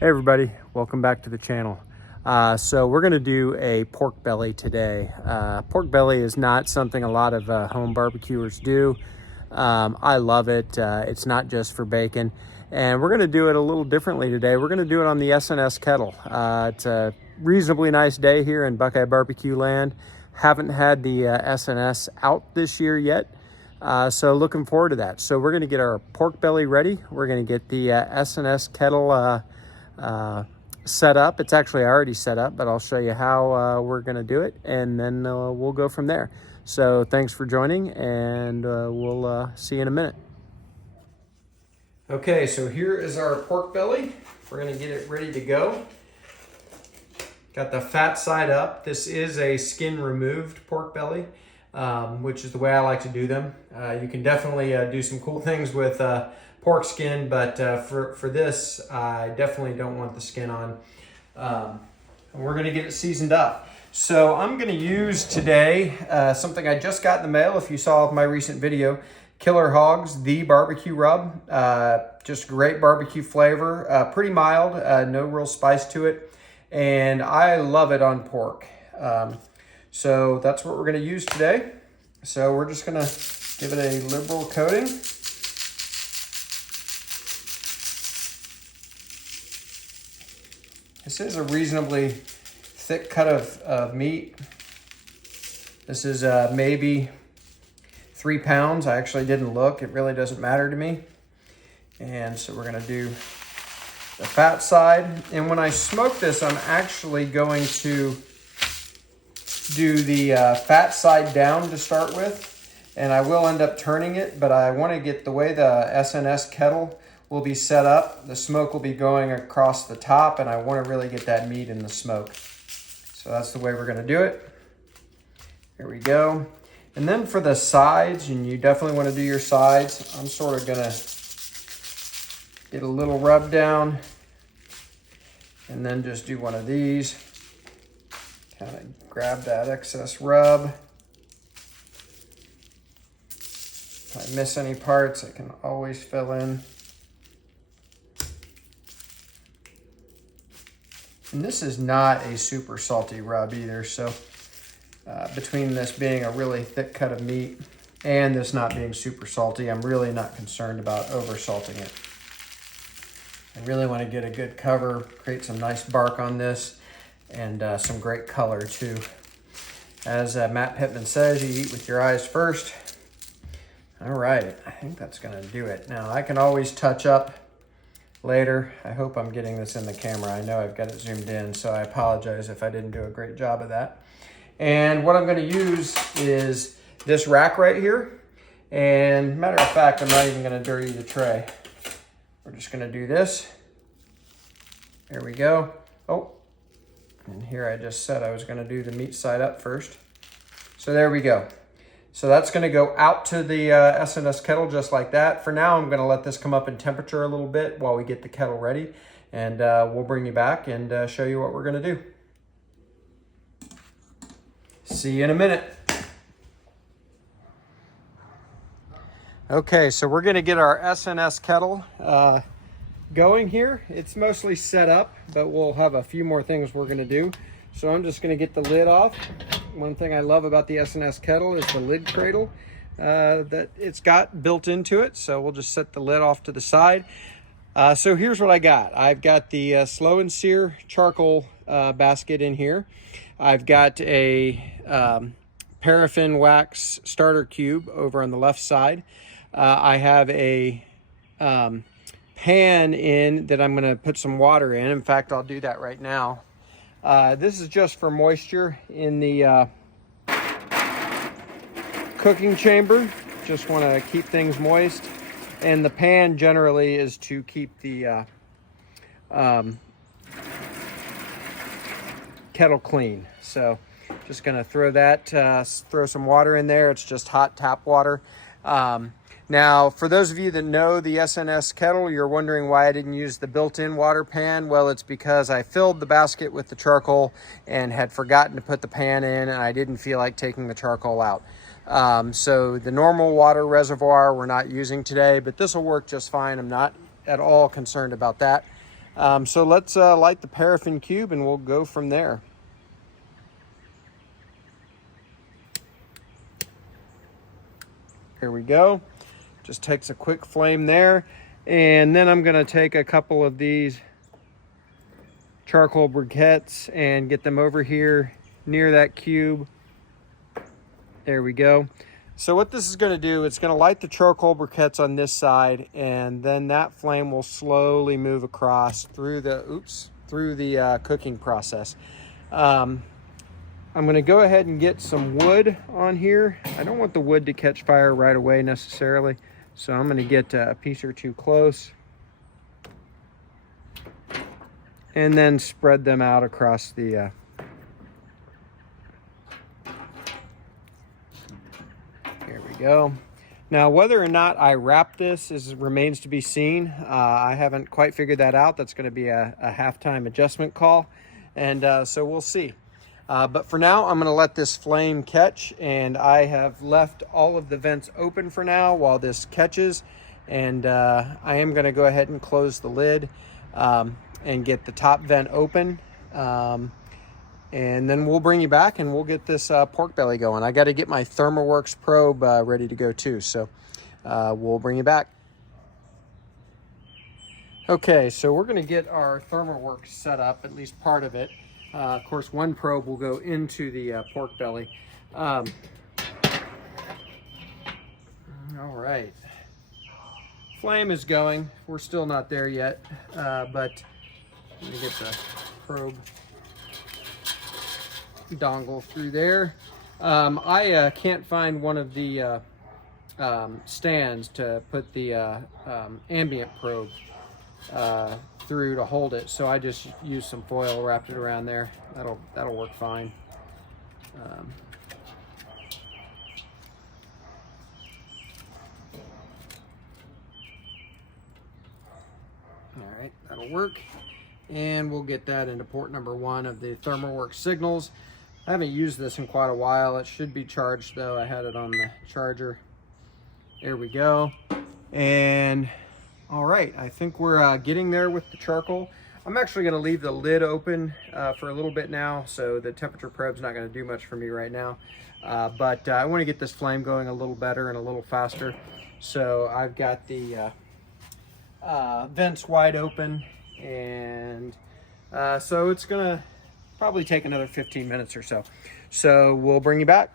Hey everybody, welcome back to the channel. So we're going to do a pork belly today. Pork belly is not something a lot of home barbecuers do. I love it. It's not just for bacon. And we're going to do it a little differently today. We're going to do it on the SNS Kettle. It's a reasonably nice day here in BuQeye barbecue land. Haven't had the SNS out this year yet. So looking forward to that. So we're going to get our pork belly ready. We're going to get the SNS Kettle set up. It's actually already set up, but I'll show you how we're going to do it, and then we'll go from there. So thanks for joining, and we'll see you in a minute. Okay, so here is our pork belly. We're going to get it ready to go. Got the fat side up. This is a skin removed pork belly, which is the way I like to do them. You can definitely do some cool things with pork skin, but for this, I definitely don't want the skin on. And we're gonna get it seasoned up. So I'm gonna use today something I just got in the mail. If you saw my recent video, Killer Hogs, the barbecue rub. Just great barbecue flavor, pretty mild, no real spice to it. And I love it on pork. So that's what we're gonna use today. So we're just gonna give it a liberal coating. This is a reasonably thick cut of meat. This is maybe 3 pounds. I actually didn't look. It really doesn't matter to me. And so we're gonna do the fat side. And when I smoke this, I'm actually going to do the fat side down to start with. And I will end up turning it, but I wanna get the way the SNS kettle will be set up. The smoke will be going across the top, and I want to really get that meat in the smoke. So that's the way we're going to do it. Here we go. And then for the sides, and you definitely want to do your sides, I'm sort of going to get a little rub down and then just do one of these. Kind of grab that excess rub. If I miss any parts, I can always fill in. And this is not a super salty rub either, so between this being a really thick cut of meat and this not being super salty, I'm really not concerned about over salting it. I really want to get a good cover, create some nice bark on this, and some great color too. As Matt Pittman says, you eat with your eyes first. All right, I think that's gonna do it. Now I can always touch up later. I hope I'm getting this in the camera. I know I've got it zoomed in, so I apologize if I didn't do a great job of that. And what I'm going to use is this rack right here. And matter of fact, I'm not even going to dirty the tray. We're just going to do this. There we go. Oh, and here I just said I was going to do the meat side up first. So there we go. So that's going to go out to the SNS kettle just like that. For now, I'm going to let this come up in temperature a little bit while we get the kettle ready. And we'll bring you back and show you what we're going to do. See you in a minute. Okay, so we're going to get our SNS kettle going here. It's mostly set up, but we'll have a few more things we're going to do. So I'm just going to get the lid off. One thing I love about the SNS kettle is the lid cradle that it's got built into it. So we'll just set the lid off to the side. So here's what I got. I've got the Slow and Sear charcoal basket in here. I've got a paraffin wax starter cube over on the left side. I have a pan in that I'm going to put some water in. In fact, I'll do that right now. This is just for moisture in the cooking chamber. Just want to keep things moist. And the pan generally is to keep the kettle clean. So just going to throw that, throw some water in there. It's just hot tap water. Now, for those of you that know the SNS kettle, you're wondering why I didn't use the built-in water pan. Well, it's because I filled the basket with the charcoal and had forgotten to put the pan in, and I didn't feel like taking the charcoal out. So the normal water reservoir we're not using today, but this will work just fine. I'm not at all concerned about that. So let's light the paraffin cube and we'll go from there. Here we go. Just takes a quick flame there. And then I'm going to take a couple of these charcoal briquettes and get them over here near that cube. There we go. So what this is going to do, it's going to light the charcoal briquettes on this side, and then that flame will slowly move across through the cooking process. I'm going to go ahead and get some wood on here. I don't want the wood to catch fire right away necessarily, so I'm going to get a piece or two close and then spread them out across the there we go. Now, whether or not I wrap this remains to be seen. I haven't quite figured that out. That's going to be a halftime adjustment call, and so we'll see. But for now, I'm going to let this flame catch, and I have left all of the vents open for now while this catches, and I am going to go ahead and close the lid and get the top vent open, and then we'll bring you back and we'll get this pork belly going. I got to get my ThermoWorks probe ready to go too, so we'll bring you back. Okay, so we're going to get our ThermoWorks set up, at least part of it. Of course, one probe will go into the pork belly. All right. Flame is going. We're still not there yet, but let me get the probe dongle through there. I can't find one of the stands to put the ambient probe through to hold it, so I just used some foil, wrapped it around there. That'll work fine. All right, that'll work, and we'll get that into port number 1 of the ThermoWorks signals. I haven't used this in quite a while. It should be charged though. I had it on the charger. There we go. And all right, I think we're getting there with the charcoal. I'm actually going to leave the lid open for a little bit now, so the temperature probe's not going to do much for me right now. But I want to get this flame going a little better and a little faster. So I've got the vents wide open, and so it's going to probably take another 15 minutes or so. So we'll bring you back.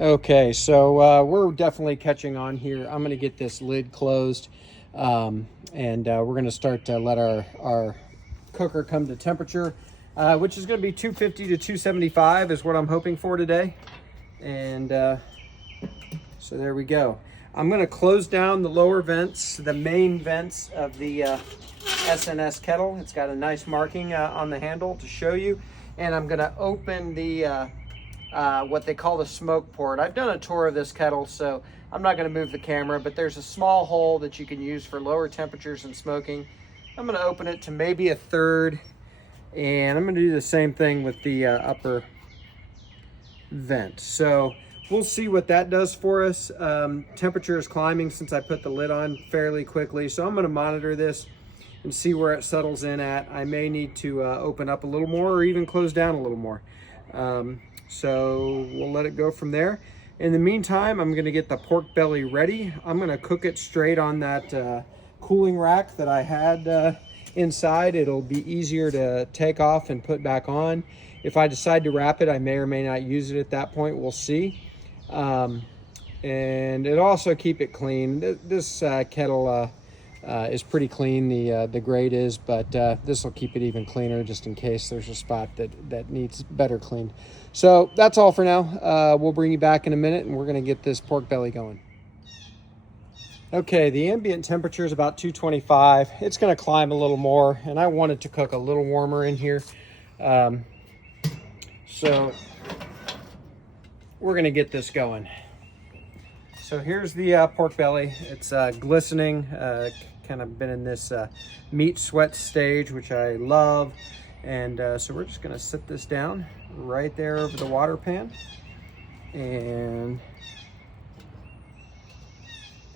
Okay, so we're definitely catching on here. I'm going to get this lid closed, and we're going to start to let our cooker come to temperature, which is going to be 250 to 275 is what I'm hoping for today. And so there we go. I'm going to close down the lower vents, the main vents of the SNS kettle. It's got a nice marking on the handle to show you. And I'm going to open the what they call the smoke port. I've done a tour of this kettle, so I'm not going to move the camera, but there's a small hole that you can use for lower temperatures and smoking. I'm going to open it to maybe 1/3, and I'm going to do the same thing with the upper vent. So we'll see what that does for us. Temperature is climbing since I put the lid on fairly quickly, so I'm going to monitor this and see where it settles in at. I may need to open up a little more or even close down a little more. So we'll let it go from there. In the meantime, I'm going to get the pork belly ready. I'm going to cook it straight on that cooling rack that I had inside. It'll be easier to take off and put back on. If I decide to wrap it, I may or may not use it at that point. We'll see. And it'll also keep it clean. This kettle is pretty clean, the grate is, but this will keep it even cleaner just in case there's a spot that needs better cleaned. So that's all for now. We'll bring you back in a minute, and we're going to get this pork belly going. Okay, the ambient temperature is about 225. It's going to climb a little more, and I want it to cook a little warmer in here. So we're going to get this going. So here's the pork belly. It's glistening, kind of been in this meat sweat stage, which I love. And so we're just gonna sit this down right there over the water pan. And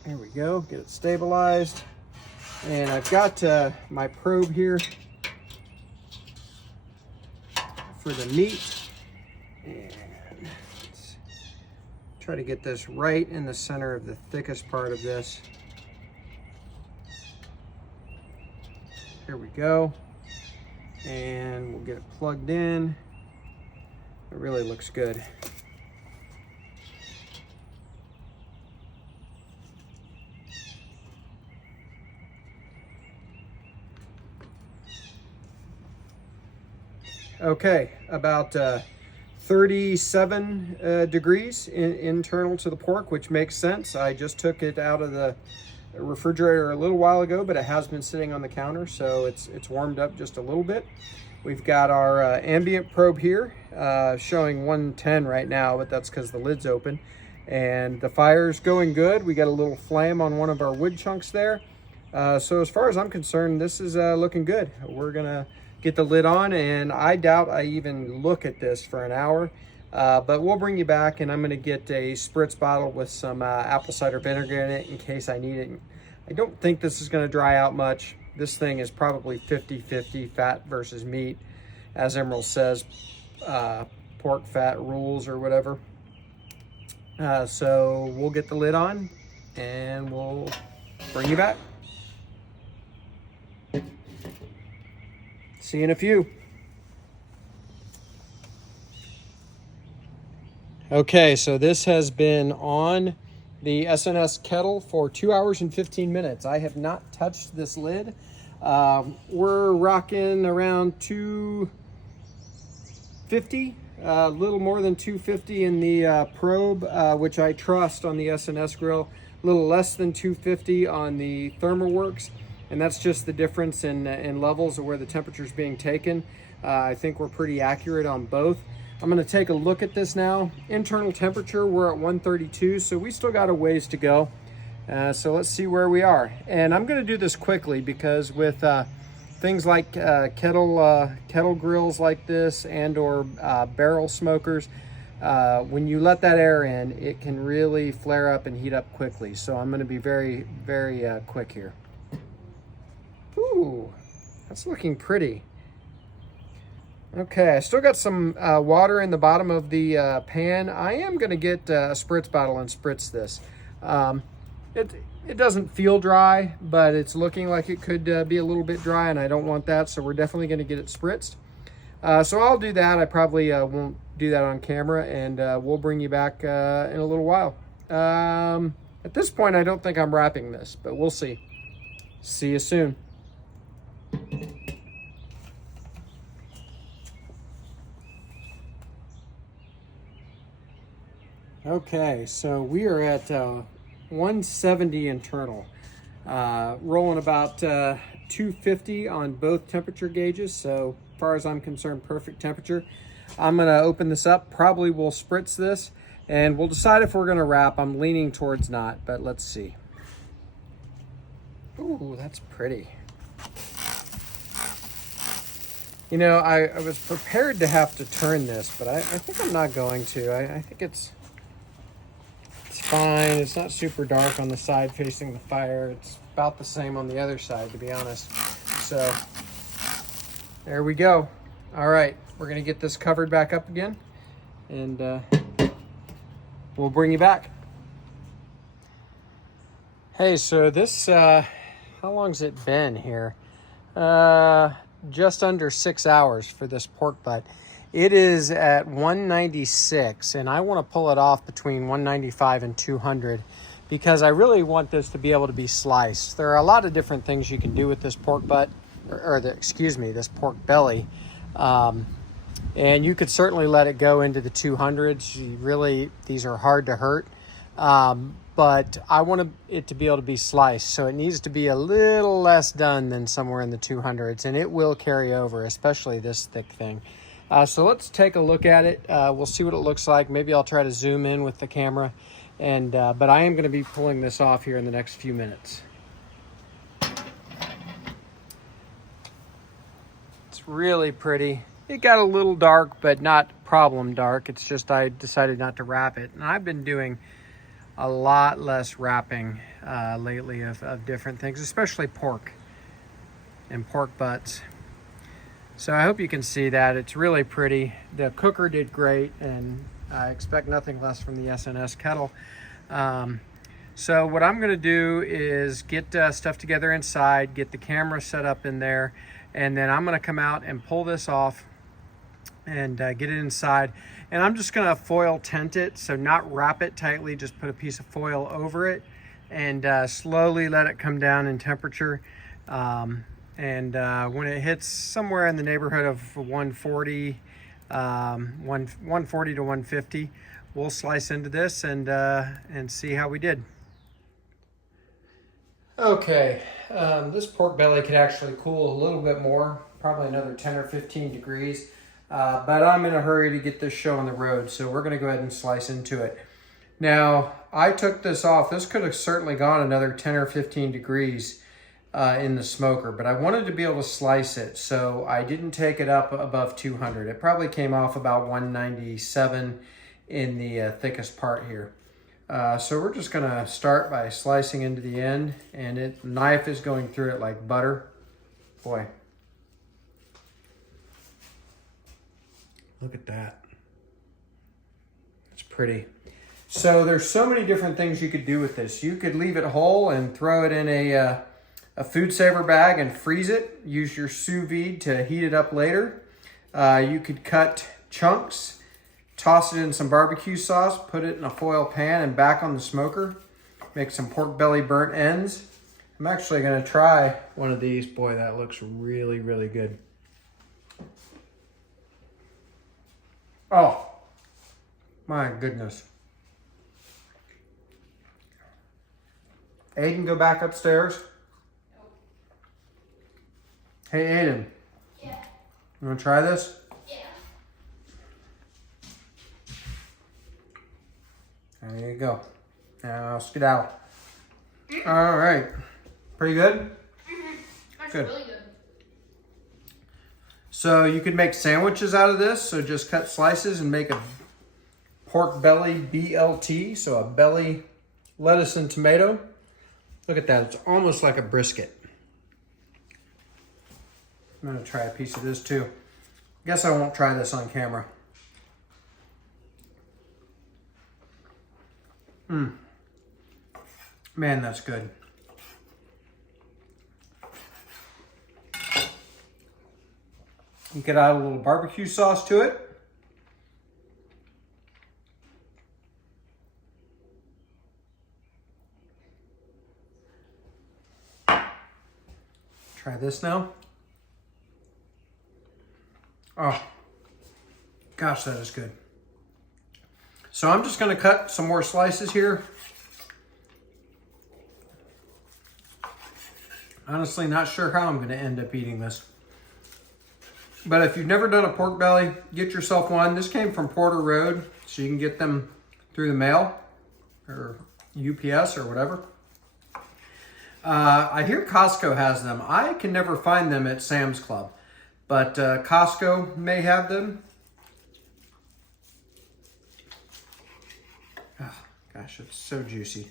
there we go, get it stabilized. And I've got my probe here for the meat. And let's try to get this right in the center of the thickest part of this. Here we go. And we'll get it plugged in. It really looks good. Okay, about 37 degrees internal to the pork, which makes sense. I just took it out of the refrigerator a little while ago, but it has been sitting on the counter, so it's warmed up just a little bit. We've got our ambient probe here showing 110 right now, but that's because the lid's open. And the fire's going good. We got a little flame on one of our wood chunks there. So as far as I'm concerned, this is looking good. We're gonna get the lid on, and I doubt I even look at this for an hour, but we'll bring you back, and I'm gonna get a spritz bottle with some apple cider vinegar in it in case I need it. I don't think this is gonna dry out much. This thing is probably 50-50 fat versus meat, as Emerald says, pork fat rules or whatever. So we'll get the lid on and we'll bring you back. See you in a few. Okay, so this has been on the SNS kettle for 2 hours and 15 minutes. I have not touched this lid. We're rocking around 250, a little more than 250 in the probe, which I trust on the SNS grill, a little less than 250 on the ThermalWorks. And that's just the difference in levels of where the temperature is being taken. I think we're pretty accurate on both. I'm gonna take a look at this now. Internal temperature, we're at 132, so we still got a ways to go. So let's see where we are. And I'm gonna do this quickly because with things like kettle grills like this and or barrel smokers, when you let that air in, it can really flare up and heat up quickly. So I'm gonna be very, very quick here. Ooh, that's looking pretty. Okay, I still got some water in the bottom of the pan. I am gonna get a spritz bottle and spritz this. It doesn't feel dry, but it's looking like it could be a little bit dry, and I don't want that, so we're definitely gonna get it spritzed. So I'll do that. I probably won't do that on camera, and we'll bring you back in a little while. At this point, I don't think I'm wrapping this, but we'll see. See you soon. Okay, so we are at 170 internal, rolling about 250 on both temperature gauges. So as far as I'm concerned, perfect temperature. I'm gonna open this up, probably will spritz this, and we'll decide if we're gonna wrap. I'm leaning towards not, but let's see. Ooh, that's pretty. You know, I was prepared to have to turn this, but I think I'm not going to. I think it's fine. It's not super dark on the side facing the fire. It's about the same on the other side, to be honest. So there we go. All right, we're gonna get this covered back up again, and we'll bring you back. Hey, so this, how long's it been here? Just under 6 hours for this pork butt. It is at 196, and I want to pull it off between 195 and 200 because I really want this to be able to be sliced. There are a lot of different things you can do with this pork butt, this pork belly. And you could certainly let it go into the 200s. These are hard to hurt. But I want it to be able to be sliced, so it needs to be a little less done than somewhere in the 200s, and it will carry over, especially this thick thing. So let's take a look at it. We'll see what it looks like. Maybe I'll try to zoom in with the camera, but I am going to be pulling this off here in the next few minutes. It's really pretty. It got a little dark, but not problem dark. It's just I decided not to wrap it, and I've been doing a lot less wrapping lately of different things, especially pork and pork butts. So I hope you can see that. It's really pretty. The cooker did great, and I expect nothing less from the SNS kettle. So what I'm gonna do is get stuff together inside, get the camera set up in there, and then I'm gonna come out and pull this off and get it inside. And I'm just gonna foil tent it, so not wrap it tightly, just put a piece of foil over it and slowly let it come down in temperature. When it hits somewhere in the neighborhood of 140, 140 to 150, we'll slice into this and see how we did. Okay, this pork belly could actually cool a little bit more, probably another 10 or 15 degrees, but I'm in a hurry to get this show on the road, so we're gonna go ahead and slice into it. Now, I took this off. This could have certainly gone another 10 or 15 degrees in the smoker, but I wanted to be able to slice it, so I didn't take it up above 200. It probably came off about 197 in the thickest part here. So we're just gonna start by slicing into the end, and the knife is going through it like butter. Boy, look at that. It's pretty. So there's so many different things you could do with this. You could leave it whole and throw it in a food saver bag and freeze it. Use your sous vide to heat it up later. You could cut chunks, toss it in some barbecue sauce, put it in a foil pan and back on the smoker. Make some pork belly burnt ends. I'm actually gonna try one of these. Boy, that looks really, really good. Oh, my goodness. Aiden, go back upstairs. Hey, Aiden. Yeah. You wanna try this? Yeah. There you go. Now skedaddle. All right. Pretty good? Mm-hmm. That's Good. really good. So you could make sandwiches out of this. So just cut slices and make a pork belly BLT. So a belly, lettuce, and tomato. Look at that. It's almost like a brisket. I'm going to try a piece of this too. Guess I won't try this on camera. Man, that's good. You could add a little barbecue sauce to it. Try this now. Oh, gosh, that is good. So I'm just going to cut some more slices here. Honestly, not sure how I'm going to end up eating this. But if you've never done a pork belly, get yourself one. This came from Porter Road, so you can get them through the mail or UPS or whatever. I hear Costco has them. I can never find them at Sam's Club, but Costco may have them. Oh, gosh, it's so juicy.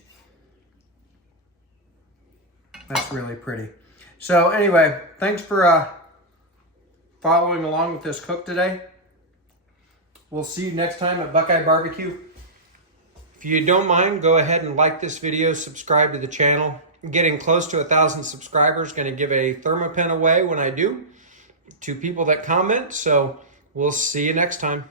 That's really pretty. So anyway, thanks for following along with this cook today. We'll see you next time at BuQeye Barbecue. If you don't mind, go ahead and like this video, subscribe to the channel. Getting close to 1,000 subscribers. Going to give a thermopin away when I do to people that comment. So we'll see you next time.